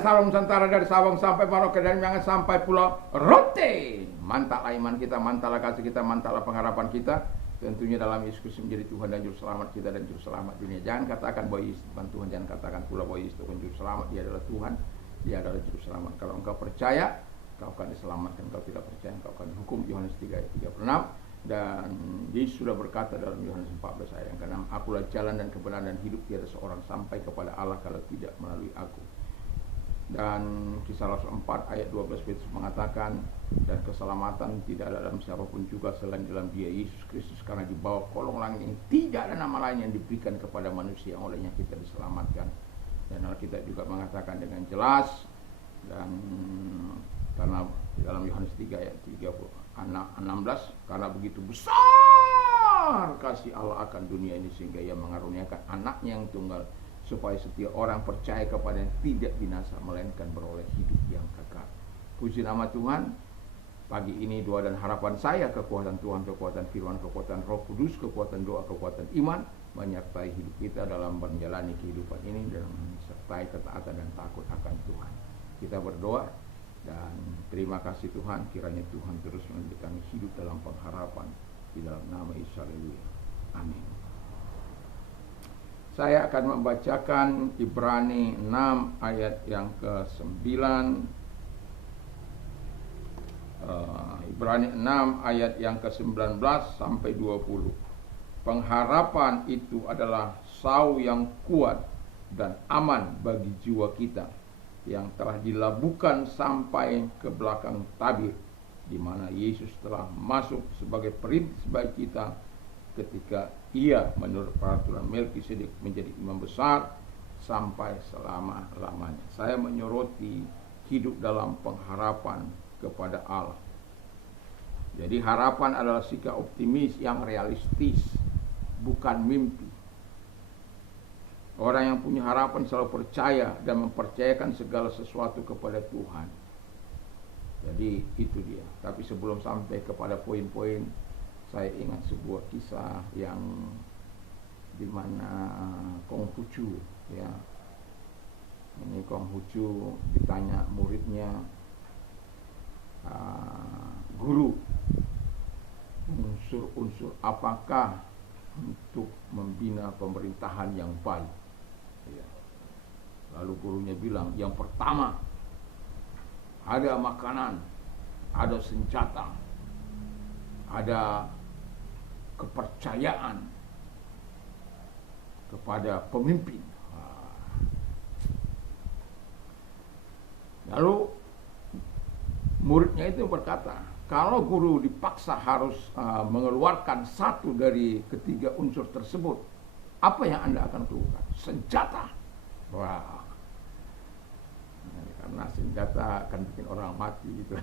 salam Nusantara dari Sabang sampai Merauke, dari Miangas sampai Pulau Rote. Mantaplah iman kita, mantaplah kasih kita, mantaplah pengharapan kita. Tentunya dalam Yesus Kristus menjadi Tuhan dan Juru Selamat kita dan Juru Selamat dunia. Jangan katakan bahwa Yesus bukan Tuhan, jangan katakan pula bahwa Yesus bukan Juru Selamat. Dia adalah Tuhan, Dia adalah Juru Selamat. Kalau engkau percaya, engkau akan diselamatkan. Kalau tidak percaya, engkau akan dihukum. Yohanes 3 ayat 36. Dan Yesus sudah berkata dalam Yohanes 14 ayat yang ke-6, akulah jalan dan kebenaran dan hidup, tiada seorang sampai kepada Allah kalau tidak melalui aku. Dan Kisah Rasul 4 ayat 12 Petrus mengatakan, dan keselamatan tidak ada dalam siapapun juga selain dalam Dia Yesus Kristus, karena di bawah kolong langit ini tidak ada nama lain yang diberikan kepada manusia yang olehnya kita diselamatkan. Dan Alkitab juga mengatakan dengan jelas, dan karena dalam Yohanes 3 ayat 16, karena begitu besar kasih Allah akan dunia ini sehingga Ia mengaruniakan anaknya yang tunggal, supaya setiap orang percaya kepadanya tidak binasa melainkan beroleh hidup yang kekal. Puji nama Tuhan. Pagi ini doa dan harapan saya, kekuatan Tuhan, kekuatan firman, kekuatan Roh Kudus, kekuatan doa, kekuatan iman menyertai hidup kita dalam menjalani kehidupan ini, dan menyertai ketaatan dan takut akan Tuhan. Kita berdoa dan terima kasih Tuhan, kiranya Tuhan terus memberi kami hidup dalam pengharapan di dalam nama Yesus. Haleluya. Amin. Saya akan membacakan Ibrani 6 ayat yang ke-9. Ibrani 6 ayat yang ke-19 sampai 20. Pengharapan itu adalah sau yang kuat dan aman bagi jiwa kita, yang telah dilabuhkan sampai ke belakang tabir, di mana Yesus telah masuk sebagai perintis bagi kita ketika Ia menurut peraturan Melkisedek menjadi imam besar sampai selama-lamanya. Saya menyoroti hidup dalam pengharapan kepada Allah. Jadi harapan adalah sikap optimis yang realistis, bukan mimpi. Orang yang punya harapan selalu percaya dan mempercayakan segala sesuatu kepada Tuhan. Jadi itu dia. Tapi sebelum sampai kepada poin-poin, saya ingat sebuah kisah yang dimana Konghucu, ya. Ini Konghucu ditanya muridnya, guru, unsur-unsur apakah untuk membina pemerintahan yang baik? Ya. Lalu gurunya bilang, yang pertama, ada makanan, ada senjata, ada kepercayaan kepada pemimpin. Lalu muridnya itu berkata, kalau guru dipaksa harus mengeluarkan satu dari ketiga unsur tersebut, apa yang Anda akan lakukan? Senjata. Wah, karena senjata akan bikin orang mati gitu.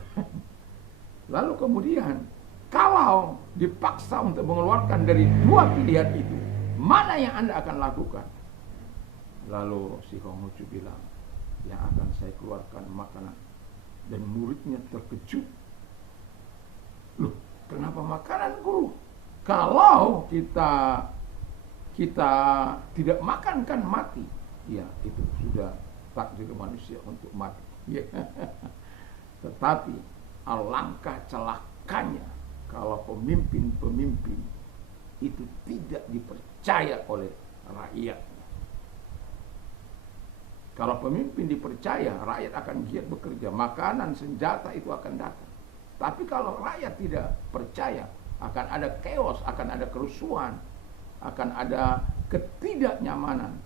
Lalu kemudian, kalau dipaksa untuk mengeluarkan dari dua pilihan itu, mana yang Anda akan lakukan? Lalu si Konghucu bilang, yang akan saya keluarkan makanan. Dan muridnya terkejut. Loh, kenapa makanan, guru? Kalau kita tidak makan kan mati. Ya, itu sudah takdir manusia untuk mati. Ya. Tetapi alangkah celakanya kalau pemimpin-pemimpin itu tidak dipercaya oleh rakyat. Kalau pemimpin dipercaya, rakyat akan giat bekerja, makanan, senjata itu akan datang. Tapi kalau rakyat tidak percaya, akan ada chaos, akan ada kerusuhan, akan ada ketidaknyamanan.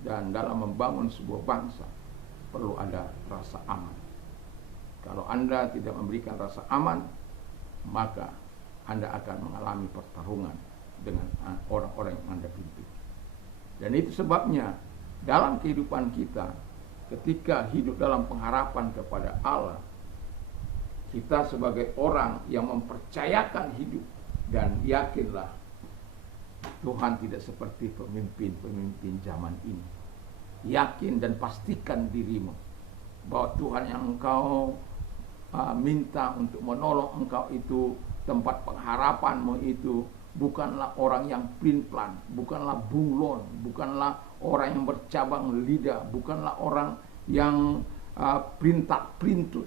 Dan dalam membangun sebuah bangsa, perlu ada rasa aman. Kalau Anda tidak memberikan rasa aman, maka Anda akan mengalami pertarungan dengan orang-orang yang Anda pimpin. Dan itu sebabnya, dalam kehidupan kita, ketika hidup dalam pengharapan kepada Allah, kita sebagai orang yang mempercayakan hidup dan yakinlah Tuhan tidak seperti pemimpin-pemimpin zaman ini. Yakin dan pastikan dirimu bahwa Tuhan yang engkau minta untuk menolong engkau itu, tempat pengharapanmu itu bukanlah orang yang pelin-pelan, bukanlah bunglon, bukanlah orang yang bercabang lidah, bukanlah orang yang perintah perintut.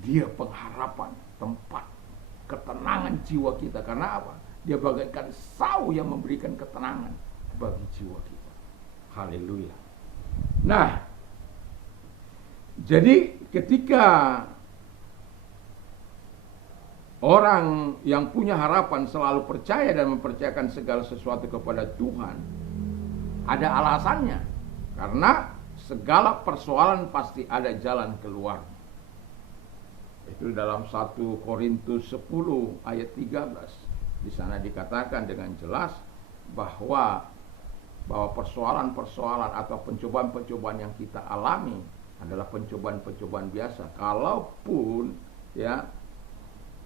Dia pengharapan, tempat ketenangan jiwa kita. Karena apa? Dia bagaikan sau yang memberikan ketenangan bagi jiwa kita. Haleluya. Nah, jadi ketika orang yang punya harapan selalu percaya dan mempercayakan segala sesuatu kepada Tuhan, ada alasannya. Karena segala persoalan pasti ada jalan keluar. Itu dalam 1 Korintus 10 ayat 13. Di sana dikatakan dengan jelas bahwa persoalan-persoalan atau pencobaan-pencobaan yang kita alami adalah pencobaan-pencobaan biasa. Kalaupun ya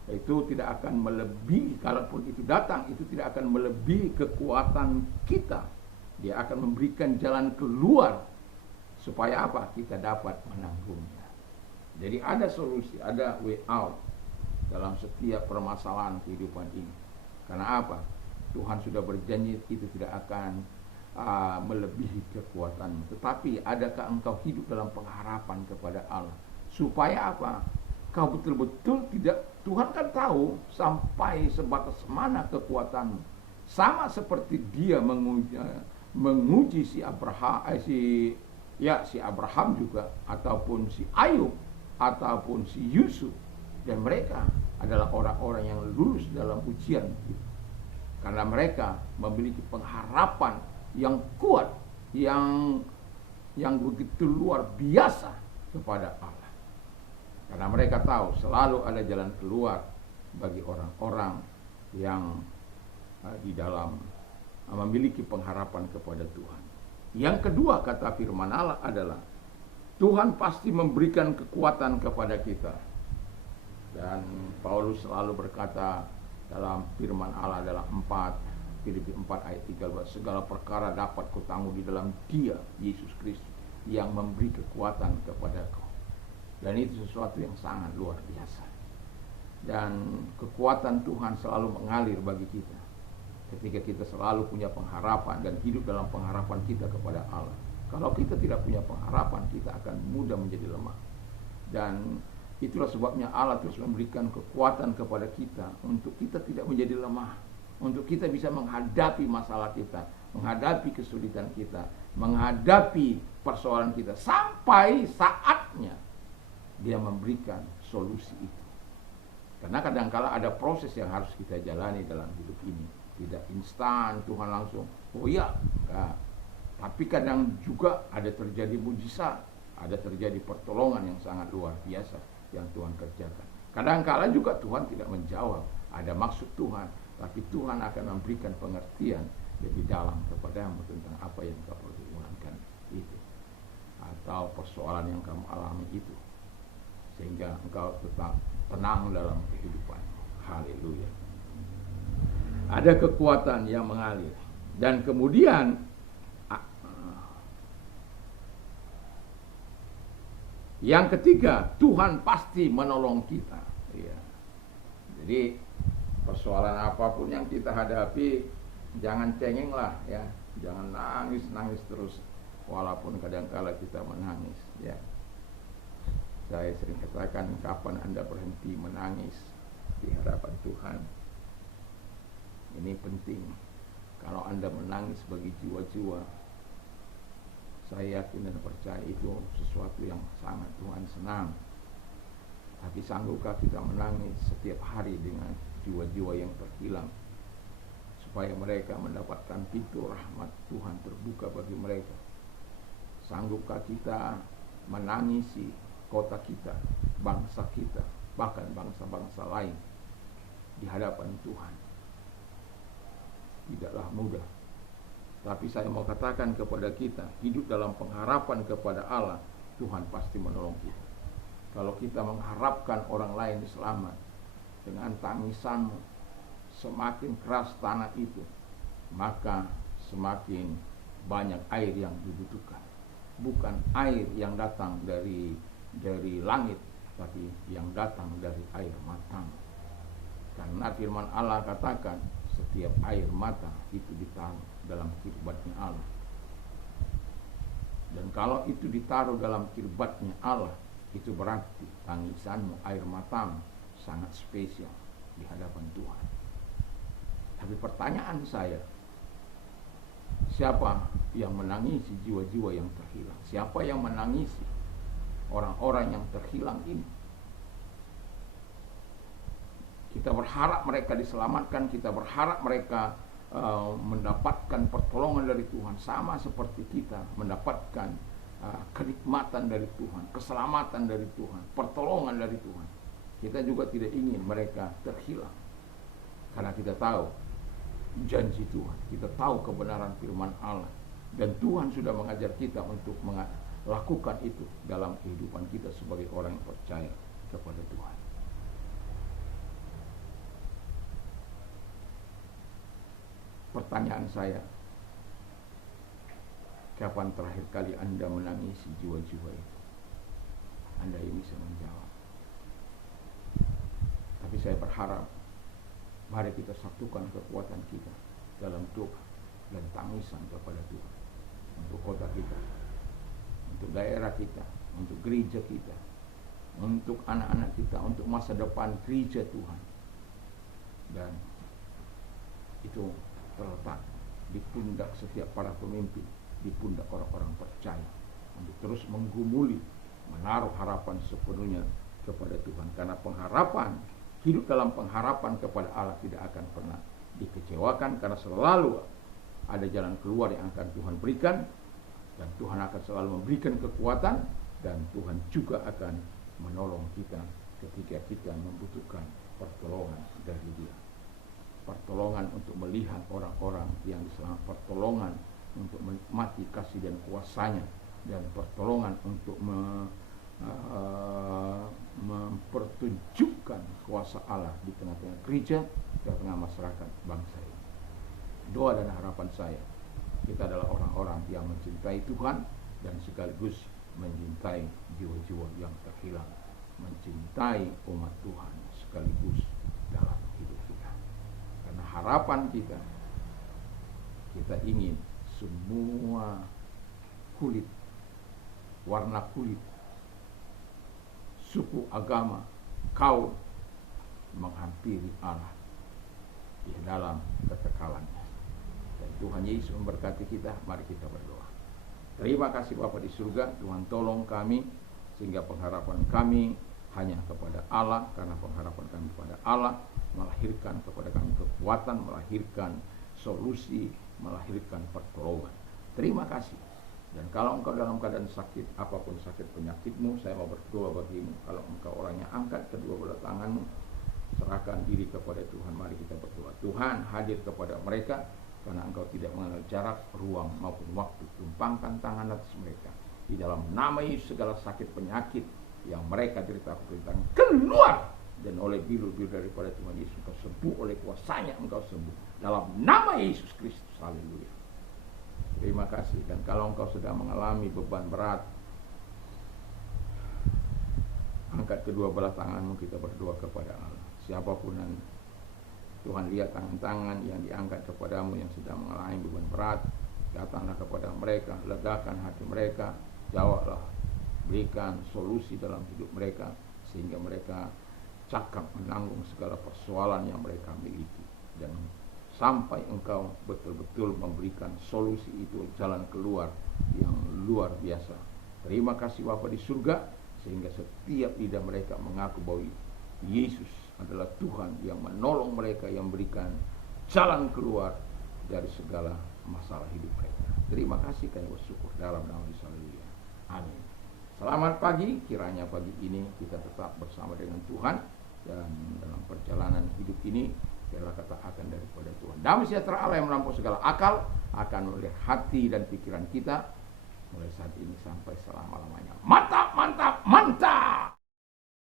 itu tidak akan melebihi, kalaupun itu datang, itu tidak akan melebihi kekuatan kita. Dia akan memberikan jalan keluar supaya apa? Kita dapat menanggungnya. Jadi ada solusi, ada way out dalam setiap permasalahan kehidupan ini. Karena apa? Tuhan sudah berjanji itu tidak akan melebihi kekuatanmu. Tetapi adakah engkau hidup dalam pengharapan kepada Allah? Supaya apa? Kau betul-betul tidak, Tuhan kan tahu sampai sebatas mana kekuatanmu. Sama seperti dia menguji si Abraham juga, ataupun si Ayub, ataupun si Yusuf. Dan mereka adalah orang-orang yang lulus dalam ujian itu. Karena mereka memiliki pengharapan yang kuat, yang begitu luar biasa kepada Allah. Karena mereka tahu selalu ada jalan keluar bagi orang-orang yang di dalam memiliki pengharapan kepada Tuhan. Yang kedua, kata firman Allah adalah Tuhan pasti memberikan kekuatan kepada kita. Dan Paulus selalu berkata dalam firman Allah dalam Filipi 4 ayat 13, segala perkara dapat kutanggung di dalam Dia, Yesus Kristus, yang memberi kekuatan kepadaku. Dan itu sesuatu yang sangat luar biasa. Dan kekuatan Tuhan selalu mengalir bagi kita ketika kita selalu punya pengharapan dan hidup dalam pengharapan kita kepada Allah. Kalau kita tidak punya pengharapan, kita akan mudah menjadi lemah. Dan itulah sebabnya Allah terus memberikan kekuatan kepada kita untuk kita tidak menjadi lemah, untuk kita bisa menghadapi masalah kita, menghadapi kesulitan kita, menghadapi persoalan kita, sampai saatnya Dia memberikan solusi itu. Karena kadang-kala ada proses yang harus kita jalani dalam hidup ini. Tidak instan Tuhan langsung, oh ya, enggak. Tapi kadang juga ada terjadi mujizat, ada terjadi pertolongan yang sangat luar biasa yang Tuhan kerjakan. Kadang-kala juga Tuhan tidak menjawab, ada maksud Tuhan, tapi Tuhan akan memberikan pengertian lebih dalam kepadamu tentang apa yang kau perjuangkan itu, atau persoalan yang kamu alami itu, sehingga engkau tetap tenang dalam kehidupan. Haleluya. Ada kekuatan yang mengalir. Dan kemudian yang ketiga, Tuhan pasti menolong kita. Ya. Jadi persoalan apapun yang kita hadapi, jangan cengeng lah ya, jangan nangis terus, walaupun kadang-kala kita menangis. Ya. Saya sering katakan, kapan Anda berhenti menangis di hadapan Tuhan? Ini penting. Kalau Anda menangis bagi jiwa-jiwa, saya yakin dan percaya itu sesuatu yang sangat Tuhan senang. Tapi sanggupkah kita menangis setiap hari dengan jiwa-jiwa yang terhilang, supaya mereka mendapatkan pintu rahmat Tuhan terbuka bagi mereka? Sanggupkah kita menangisi kota kita, bangsa kita, bahkan bangsa-bangsa lain di hadapan Tuhan? Tidaklah mudah. Tapi saya mau katakan kepada kita, hidup dalam pengharapan kepada Allah, Tuhan pasti menolong kita. Kalau kita mengharapkan orang lain selamat, dengan tangisanmu semakin keras tanah itu, maka semakin banyak air yang dibutuhkan. Bukan air yang datang dari langit, tapi yang datang dari air matamu. Karena firman Allah katakan, setiap air mata itu ditaruh dalam khidmatnya Allah. Dan kalau itu ditaruh dalam kirbatnya Allah, itu berarti tangisanmu, air matamu sangat spesial di hadapan Tuhan. Tapi pertanyaan saya, siapa yang menangisi jiwa-jiwa yang terhilang? Siapa yang menangisi orang-orang yang terhilang ini? Kita berharap mereka diselamatkan, kita berharap mereka mendapatkan pertolongan dari Tuhan, sama seperti kita mendapatkan kenikmatan dari Tuhan, keselamatan dari Tuhan, pertolongan dari Tuhan. Kita juga tidak ingin mereka terhilang, karena kita tahu janji Tuhan, kita tahu kebenaran firman Allah, dan Tuhan sudah mengajar kita untuk melakukan itu dalam kehidupan kita sebagai orang yang percaya kepada Tuhan. Pertanyaan saya, kapan terakhir kali Anda menangisi jiwa-jiwa itu? Anda yang bisa menjawab. Tapi saya berharap, mari kita satukan kekuatan kita dalam doa dan tangisan kepada Tuhan, untuk kota kita, untuk daerah kita, untuk gereja kita, untuk anak-anak kita, untuk masa depan gereja Tuhan. Dan itu terletak di pundak setiap para pemimpin, di pundak orang-orang percaya, untuk terus menggumuli, menaruh harapan sepenuhnya kepada Tuhan. Karena pengharapan, hidup dalam pengharapan kepada Allah tidak akan pernah dikecewakan, karena selalu ada jalan keluar yang akan Tuhan berikan, dan Tuhan akan selalu memberikan kekuatan, dan Tuhan juga akan menolong kita ketika kita membutuhkan pertolongan dari Dia. Pertolongan untuk melihat orang-orang yang diselamatkan, pertolongan untuk menikmati kasih dan kuasanya, dan pertolongan untuk mempertunjukkan kuasa Allah di tengah-tengah gereja, di tengah masyarakat bangsa ini. Doa dan harapan saya, kita adalah orang-orang yang mencintai Tuhan dan sekaligus mencintai jiwa-jiwa yang terhilang, mencintai umat Tuhan sekaligus dalam hidup kita. Karena harapan kita ingin semua kulit, warna kulit, suku, agama, kaum menghampiri Allah di dalam kekekalannya. Dan Tuhan Yesus memberkati kita. Mari kita berdoa. Terima kasih Bapa di surga, Tuhan tolong kami sehingga pengharapan kami hanya kepada Allah, karena pengharapan kami kepada Allah melahirkan kepada kami kekuatan, melahirkan solusi, melahirkan pertolongan. Terima kasih. Dan kalau engkau dalam keadaan sakit, apapun sakit penyakitmu, saya mau berdoa bagimu. Kalau engkau orangnya, angkat kedua belah tanganmu, serahkan diri kepada Tuhan. Mari kita berdoa. Tuhan, hadir kepada mereka, karena engkau tidak mengenal jarak, ruang maupun waktu. Tumpangkan tangan atas mereka. Di dalam nama Yesus, segala sakit penyakit yang mereka derita, aku perintahkan keluar. Dan oleh bilu-bilu daripada Tuhan Yesus, engkau sembuh, oleh kuasanya engkau sembuh. Dalam nama Yesus Kristus. Haleluya. Terima kasih. Dan kalau engkau sedang mengalami beban berat, angkat kedua belah tanganmu, kita berdoa kepada Allah. Siapapun yang Tuhan lihat tangan-tangan yang diangkat kepadamu yang sedang mengalami beban berat, datanglah kepada mereka, legakan hati mereka, jawablah, berikan solusi dalam hidup mereka, sehingga mereka cakap menanggung segala persoalan yang mereka miliki. Dan sampai engkau betul-betul memberikan solusi itu, jalan keluar yang luar biasa. Terima kasih Bapa di surga, sehingga setiap lidah mereka mengaku bahwa Yesus adalah Tuhan yang menolong mereka, yang memberikan jalan keluar dari segala masalah hidup mereka. Terima kasih, kami bersyukur dalam nama Yesus. Haleluya. Amin. Selamat pagi, kiranya pagi ini kita tetap bersama dengan Tuhan, dan dalam perjalanan hidup ini biarlah ketaatan daripada Tuhan. Damai sejahtera Allah yang melampaui segala akal akan melihat hati dan pikiran kita mulai saat ini sampai selama-lamanya. Mantap, mantap, mantap.